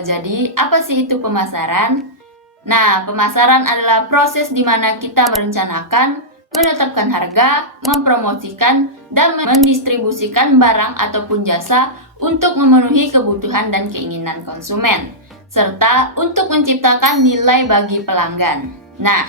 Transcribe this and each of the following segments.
Jadi, apa sih itu pemasaran? Nah, pemasaran adalah proses di mana kita merencanakan, menetapkan harga, mempromosikan, dan mendistribusikan barang ataupun jasa untuk memenuhi kebutuhan dan keinginan konsumen, serta untuk menciptakan nilai bagi pelanggan. Nah,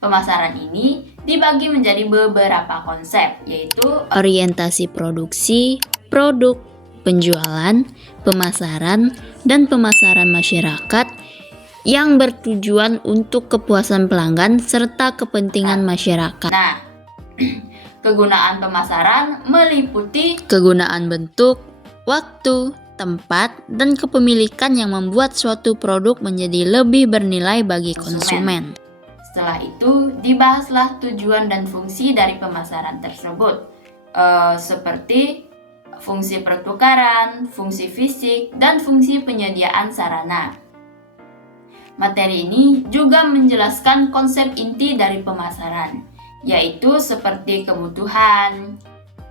pemasaran ini dibagi menjadi beberapa konsep, yaitu orientasi produksi, produk, penjualan, pemasaran, dan pemasaran masyarakat yang bertujuan untuk kepuasan pelanggan serta kepentingan masyarakat. Nah, kegunaan pemasaran meliputi kegunaan bentuk, waktu, tempat, dan kepemilikan yang membuat suatu produk menjadi lebih bernilai bagi konsumen. Setelah itu, dibahaslah tujuan dan fungsi dari pemasaran tersebut, seperti fungsi pertukaran, fungsi fisik, dan fungsi penyediaan sarana. Materi ini juga menjelaskan konsep inti dari pemasaran, yaitu seperti kebutuhan,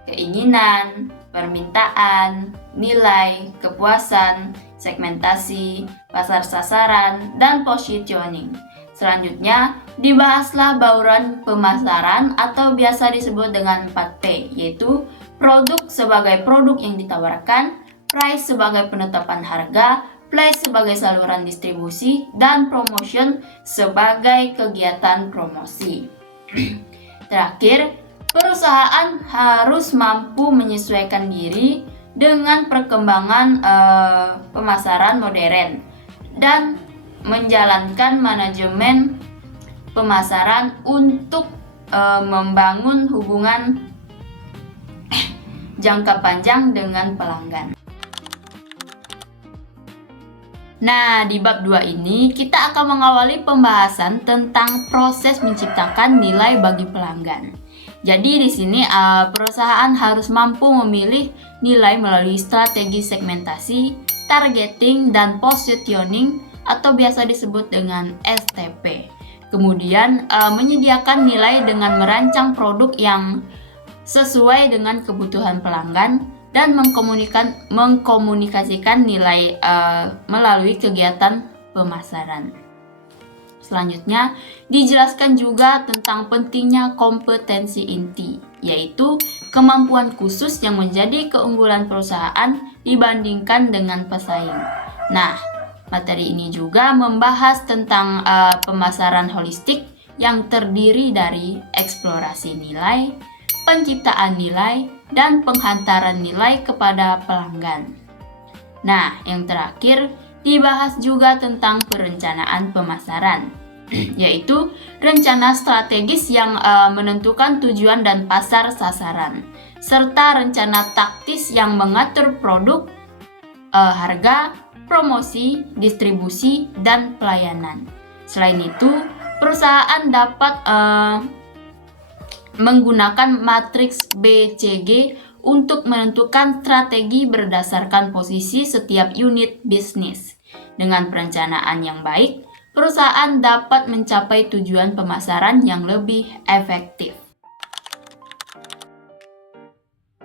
keinginan, permintaan, nilai, kepuasan, segmentasi, pasar sasaran, dan positioning. Selanjutnya, dibahaslah bauran pemasaran atau biasa disebut dengan 4P, yaitu produk sebagai produk yang ditawarkan, price sebagai penetapan harga, place sebagai saluran distribusi, dan promotion sebagai kegiatan promosi. Terakhir, perusahaan harus mampu menyesuaikan diri dengan perkembangan pemasaran modern dan menjalankan manajemen pemasaran untuk membangun hubungan jangka panjang dengan pelanggan. Nah, di bab 2 ini kita akan mengawali pembahasan tentang proses menciptakan nilai bagi pelanggan. Jadi di sini perusahaan harus mampu memilih nilai melalui strategi segmentasi, targeting, dan positioning atau biasa disebut dengan STP. Kemudian menyediakan nilai dengan merancang produk yang sesuai dengan kebutuhan pelanggan dan mengkomunikasikan nilai melalui kegiatan pemasaran. Selanjutnya, dijelaskan juga tentang pentingnya kompetensi inti, yaitu kemampuan khusus yang menjadi keunggulan perusahaan dibandingkan dengan pesaing. Nah, materi ini juga membahas tentang pemasaran holistik yang terdiri dari eksplorasi nilai, penciptaan nilai, dan penghantaran nilai kepada pelanggan. Nah, yang terakhir dibahas juga tentang perencanaan pemasaran, yaitu rencana strategis yang menentukan tujuan dan pasar sasaran, serta rencana taktis yang mengatur produk, harga, promosi, distribusi, dan pelayanan. Selain itu, perusahaan dapat menggunakan matriks BCG untuk menentukan strategi berdasarkan posisi setiap unit bisnis. Dengan perencanaan yang baik, perusahaan dapat mencapai tujuan pemasaran yang lebih efektif.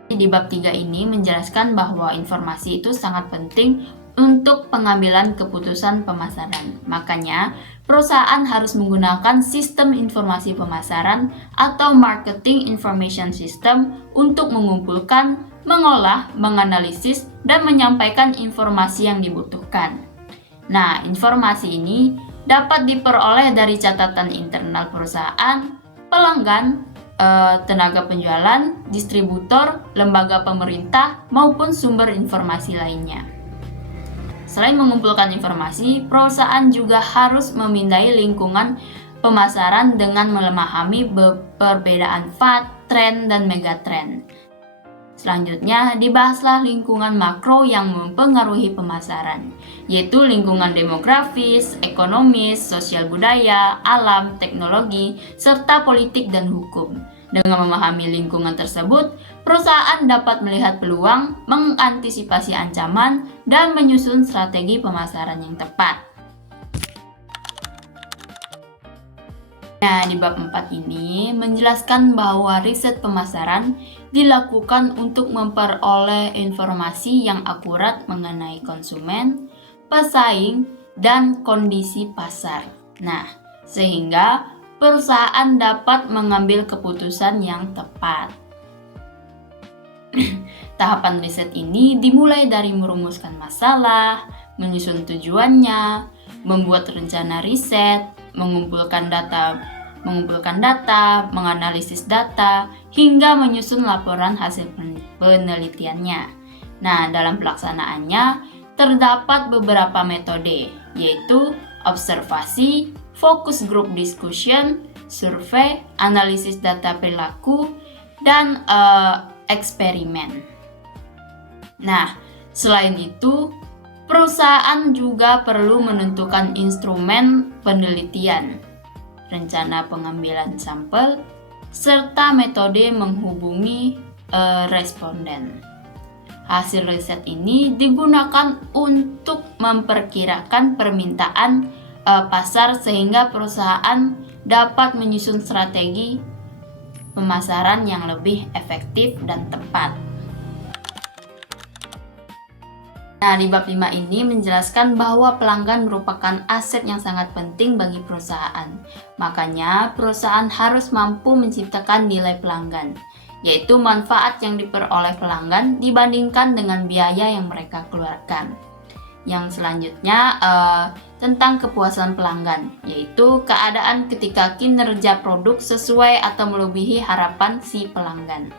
Di bab 3 ini menjelaskan bahwa informasi itu sangat penting untuk pengambilan keputusan pemasaran. Makanya, perusahaan harus menggunakan sistem informasi pemasaran atau marketing information system untuk mengumpulkan, mengolah, menganalisis, dan menyampaikan informasi yang dibutuhkan. Nah, informasi ini dapat diperoleh dari catatan internal perusahaan, pelanggan, tenaga penjualan, distributor, lembaga pemerintah, maupun sumber informasi lainnya. Selain mengumpulkan informasi, perusahaan juga harus memindai lingkungan pemasaran dengan memahami perbedaan fad, tren, dan megatrend. Selanjutnya, dibahaslah lingkungan makro yang mempengaruhi pemasaran, yaitu lingkungan demografis, ekonomis, sosial budaya, alam, teknologi, serta politik dan hukum. Dengan memahami lingkungan tersebut, perusahaan dapat melihat peluang, mengantisipasi ancaman, dan menyusun strategi pemasaran yang tepat. Nah, di bab 4 ini menjelaskan bahwa riset pemasaran dilakukan untuk memperoleh informasi yang akurat mengenai konsumen, pesaing, dan kondisi pasar. Nah, sehingga perusahaan dapat mengambil keputusan yang tepat. Tahapan riset ini dimulai dari merumuskan masalah, menyusun tujuannya, membuat rencana riset, mengumpulkan data, menganalisis data, hingga menyusun laporan hasil penelitiannya. Nah, dalam pelaksanaannya terdapat beberapa metode, yaitu observasi, focus group discussion, survei, analisis data perilaku, dan eksperimen. Nah, selain itu, perusahaan juga perlu menentukan instrumen penelitian, rencana pengambilan sampel, serta metode menghubungi responden. Hasil riset ini digunakan untuk memperkirakan permintaan pasar sehingga perusahaan dapat menyusun strategi pemasaran yang lebih efektif dan tepat. Nah, di bab 5 ini menjelaskan bahwa pelanggan merupakan aset yang sangat penting bagi perusahaan. Makanya, perusahaan harus mampu menciptakan nilai pelanggan, yaitu manfaat yang diperoleh pelanggan dibandingkan dengan biaya yang mereka keluarkan. Yang selanjutnya tentang kepuasan pelanggan, yaitu keadaan ketika kinerja produk sesuai atau melebihi harapan si pelanggan.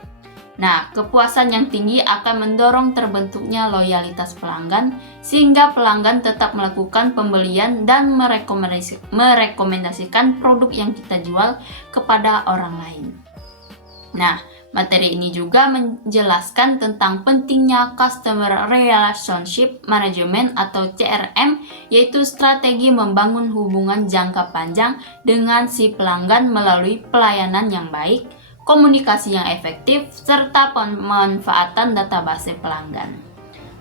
Nah, kepuasan yang tinggi akan mendorong terbentuknya loyalitas pelanggan sehingga pelanggan tetap melakukan pembelian dan merekomendasikan produk yang kita jual kepada orang lain. Nah, materi ini juga menjelaskan tentang pentingnya Customer Relationship Management atau CRM, yaitu strategi membangun hubungan jangka panjang dengan si pelanggan melalui pelayanan yang baik, komunikasi yang efektif, serta pemanfaatan database pelanggan.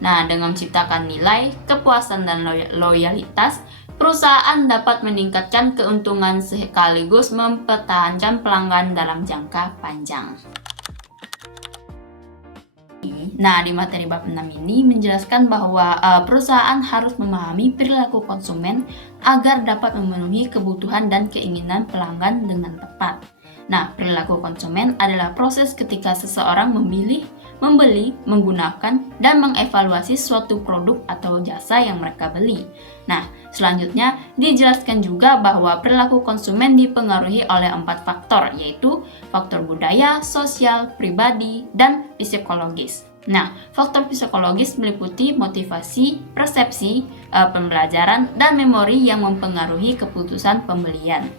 Nah, dengan menciptakan nilai, kepuasan, dan loyalitas, perusahaan dapat meningkatkan keuntungan sekaligus mempertahankan pelanggan dalam jangka panjang. Nah, di materi bab 6 ini menjelaskan bahwa perusahaan harus memahami perilaku konsumen agar dapat memenuhi kebutuhan dan keinginan pelanggan dengan tepat. Nah, perilaku konsumen adalah proses ketika seseorang memilih, membeli, menggunakan, dan mengevaluasi suatu produk atau jasa yang mereka beli. Nah, selanjutnya dijelaskan juga bahwa perilaku konsumen dipengaruhi oleh 4 faktor, yaitu faktor budaya, sosial, pribadi, dan psikologis. Nah, faktor psikologis meliputi motivasi, persepsi, pembelajaran, dan memori yang mempengaruhi keputusan pembelian.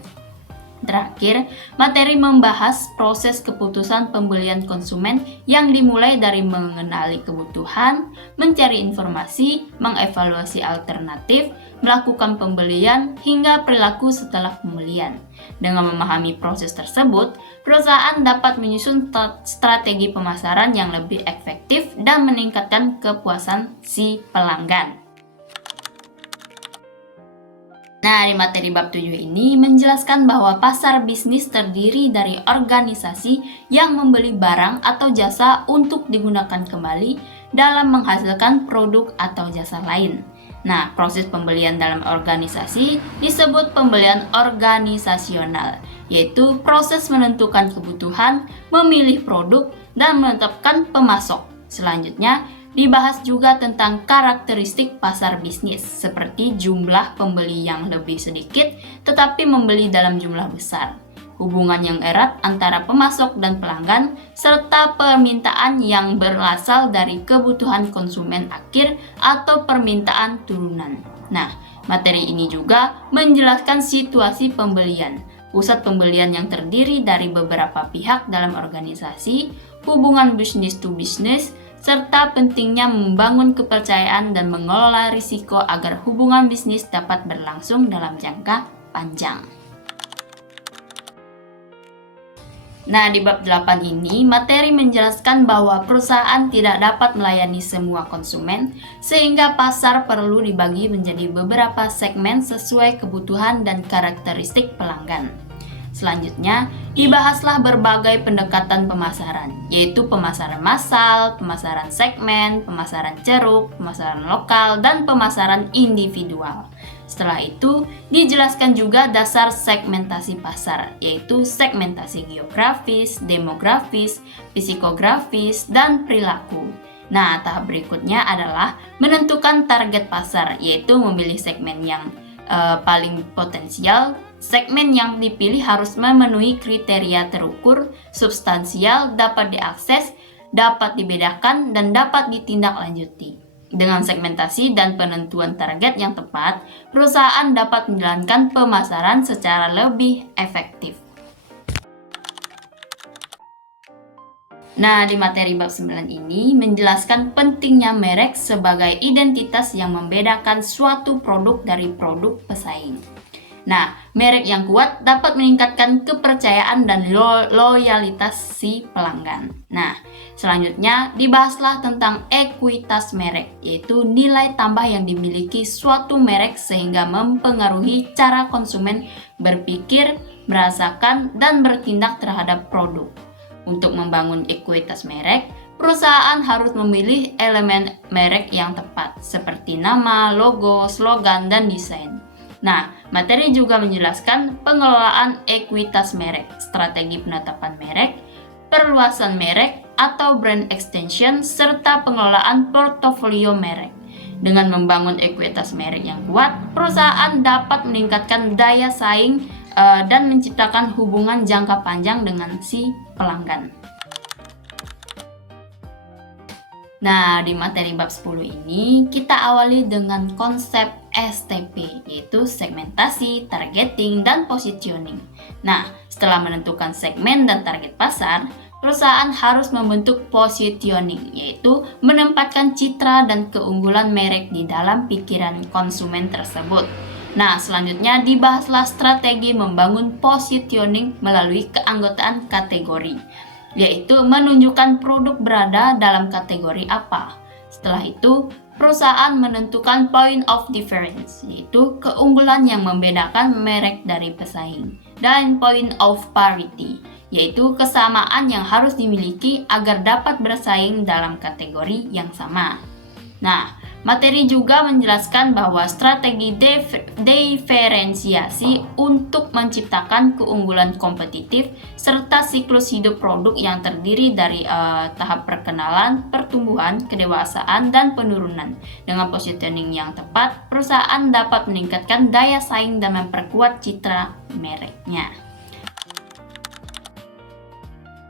Terakhir, materi membahas proses keputusan pembelian konsumen yang dimulai dari mengenali kebutuhan, mencari informasi, mengevaluasi alternatif, melakukan pembelian, hingga perilaku setelah pembelian. Dengan memahami proses tersebut, perusahaan dapat menyusun strategi pemasaran yang lebih efektif dan meningkatkan kepuasan si pelanggan. Nah, di materi bab 7 ini menjelaskan bahwa pasar bisnis terdiri dari organisasi yang membeli barang atau jasa untuk digunakan kembali dalam menghasilkan produk atau jasa lain. Nah, proses pembelian dalam organisasi disebut pembelian organisasional, yaitu proses menentukan kebutuhan, memilih produk, dan menetapkan pemasok. Selanjutnya, dibahas juga tentang karakteristik pasar bisnis, seperti jumlah pembeli yang lebih sedikit tetapi membeli dalam jumlah besar, hubungan yang erat antara pemasok dan pelanggan, serta permintaan yang berasal dari kebutuhan konsumen akhir atau permintaan turunan. Nah, materi ini juga menjelaskan situasi pembelian, pusat pembelian yang terdiri dari beberapa pihak dalam organisasi, hubungan bisnis to bisnis, serta pentingnya membangun kepercayaan dan mengelola risiko agar hubungan bisnis dapat berlangsung dalam jangka panjang. Nah, di bab 8 ini, materi menjelaskan bahwa perusahaan tidak dapat melayani semua konsumen, sehingga pasar perlu dibagi menjadi beberapa segmen sesuai kebutuhan dan karakteristik pelanggan. Selanjutnya, dibahaslah berbagai pendekatan pemasaran, yaitu pemasaran massal, pemasaran segmen, pemasaran ceruk, pemasaran lokal, dan pemasaran individual. Setelah itu, dijelaskan juga dasar segmentasi pasar, yaitu segmentasi geografis, demografis, psikografis, dan perilaku. Nah, tahap berikutnya adalah menentukan target pasar, yaitu memilih segmen yang paling potensial. Segmen yang dipilih harus memenuhi kriteria terukur, substansial, dapat diakses, dapat dibedakan, dan dapat ditindaklanjuti. Dengan segmentasi dan penentuan target yang tepat, perusahaan dapat menjalankan pemasaran secara lebih efektif. Nah, di materi bab 9 ini menjelaskan pentingnya merek sebagai identitas yang membedakan suatu produk dari produk pesaing. Nah, merek yang kuat dapat meningkatkan kepercayaan dan loyalitas si pelanggan. Nah, selanjutnya dibahaslah tentang ekuitas merek, yaitu nilai tambah yang dimiliki suatu merek sehingga mempengaruhi cara konsumen berpikir, merasakan, dan bertindak terhadap produk. Untuk membangun ekuitas merek, perusahaan harus memilih elemen merek yang tepat, seperti nama, logo, slogan, dan desain. Nah, materi juga menjelaskan pengelolaan ekuitas merek, strategi penetapan merek, perluasan merek atau brand extension, serta pengelolaan portofolio merek. Dengan membangun ekuitas merek yang kuat, perusahaan dapat meningkatkan daya saing dan menciptakan hubungan jangka panjang dengan si pelanggan. Nah, di materi bab 10 ini kita awali dengan konsep STP, yaitu segmentasi, targeting, dan positioning. Nah, setelah menentukan segmen dan target pasar, perusahaan harus membentuk positioning, yaitu menempatkan citra dan keunggulan merek di dalam pikiran konsumen tersebut. Nah, selanjutnya dibahaslah strategi membangun positioning melalui keanggotaan kategori, yaitu menunjukkan produk berada dalam kategori apa. Setelah itu, perusahaan menentukan point of difference, yaitu keunggulan yang membedakan merek dari pesaing, dan point of parity, yaitu kesamaan yang harus dimiliki agar dapat bersaing dalam kategori yang sama. Nah, materi juga menjelaskan bahwa strategi diferensiasi untuk menciptakan keunggulan kompetitif serta siklus hidup produk yang terdiri dari tahap perkenalan, pertumbuhan, kedewasaan, dan penurunan. Dengan positioning yang tepat, perusahaan dapat meningkatkan daya saing dan memperkuat citra mereknya.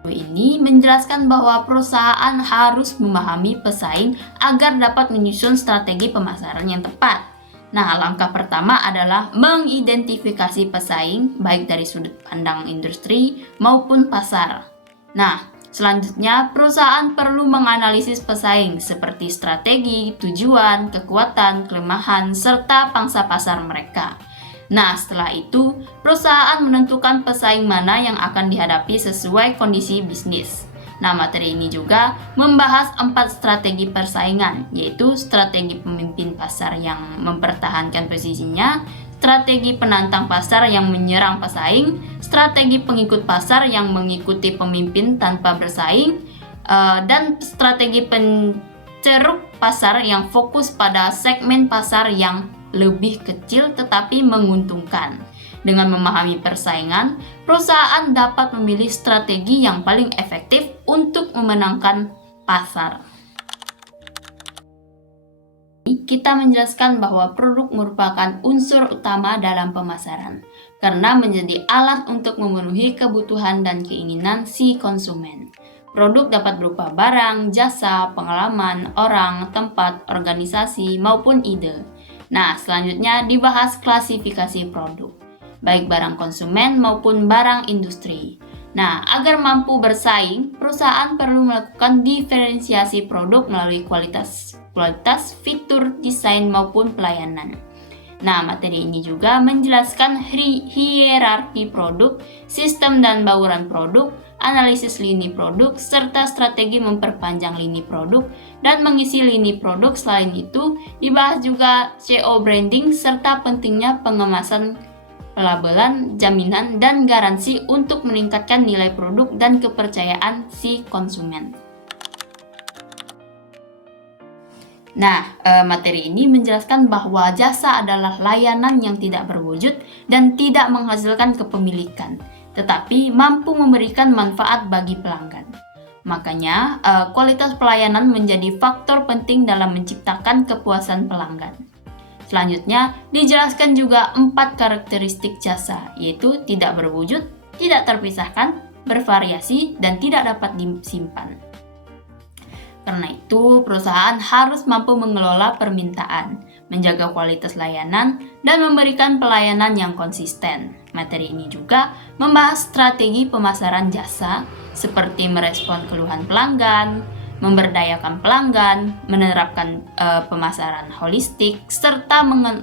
Ini menjelaskan bahwa perusahaan harus memahami pesaing agar dapat menyusun strategi pemasaran yang tepat. Nah, langkah pertama adalah mengidentifikasi pesaing baik dari sudut pandang industri maupun pasar. Nah, selanjutnya perusahaan perlu menganalisis pesaing seperti strategi, tujuan, kekuatan, kelemahan, serta pangsa pasar mereka. Nah, setelah itu, perusahaan menentukan pesaing mana yang akan dihadapi sesuai kondisi bisnis. Nah, materi ini juga membahas 4 strategi persaingan, yaitu strategi pemimpin pasar yang mempertahankan posisinya, strategi penantang pasar yang menyerang pesaing, strategi pengikut pasar yang mengikuti pemimpin tanpa bersaing, dan strategi penceruk pasar yang fokus pada segmen pasar yang lebih kecil tetapi menguntungkan. Dengan memahami persaingan, perusahaan dapat memilih strategi yang paling efektif untuk memenangkan pasar. Kita menjelaskan bahwa produk merupakan unsur utama dalam pemasaran karena menjadi alat untuk memenuhi kebutuhan dan keinginan si konsumen. Produk dapat berupa barang, jasa, pengalaman, orang, tempat, organisasi, maupun ide. Nah, selanjutnya dibahas klasifikasi produk, baik barang konsumen maupun barang industri. Nah, agar mampu bersaing, perusahaan perlu melakukan diferensiasi produk melalui kualitas, fitur, desain, maupun pelayanan. Nah, materi ini juga menjelaskan hierarki produk, sistem dan bauran produk, analisis lini produk, serta strategi memperpanjang lini produk dan mengisi lini produk. Selain itu, dibahas juga SEO branding serta pentingnya pengemasan pelabelan, jaminan, dan garansi untuk meningkatkan nilai produk dan kepercayaan si konsumen. Nah, materi ini menjelaskan bahwa jasa adalah layanan yang tidak berwujud dan tidak menghasilkan kepemilikan, tetapi mampu memberikan manfaat bagi pelanggan. Makanya, kualitas pelayanan menjadi faktor penting dalam menciptakan kepuasan pelanggan. Selanjutnya, dijelaskan juga 4 karakteristik jasa, yaitu tidak berwujud, tidak terpisahkan, bervariasi, dan tidak dapat disimpan. Karena itu, perusahaan harus mampu mengelola permintaan, menjaga kualitas layanan, dan memberikan pelayanan yang konsisten. Materi ini juga membahas strategi pemasaran jasa, seperti merespon keluhan pelanggan, memberdayakan pelanggan, menerapkan pemasaran holistik, serta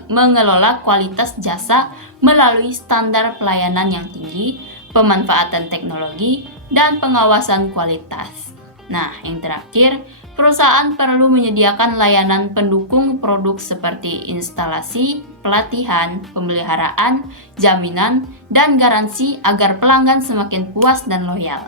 mengelola kualitas jasa melalui standar pelayanan yang tinggi, pemanfaatan teknologi, dan pengawasan kualitas. Nah, yang terakhir, perusahaan perlu menyediakan layanan pendukung produk seperti instalasi, pelatihan, pemeliharaan, jaminan, dan garansi agar pelanggan semakin puas dan loyal.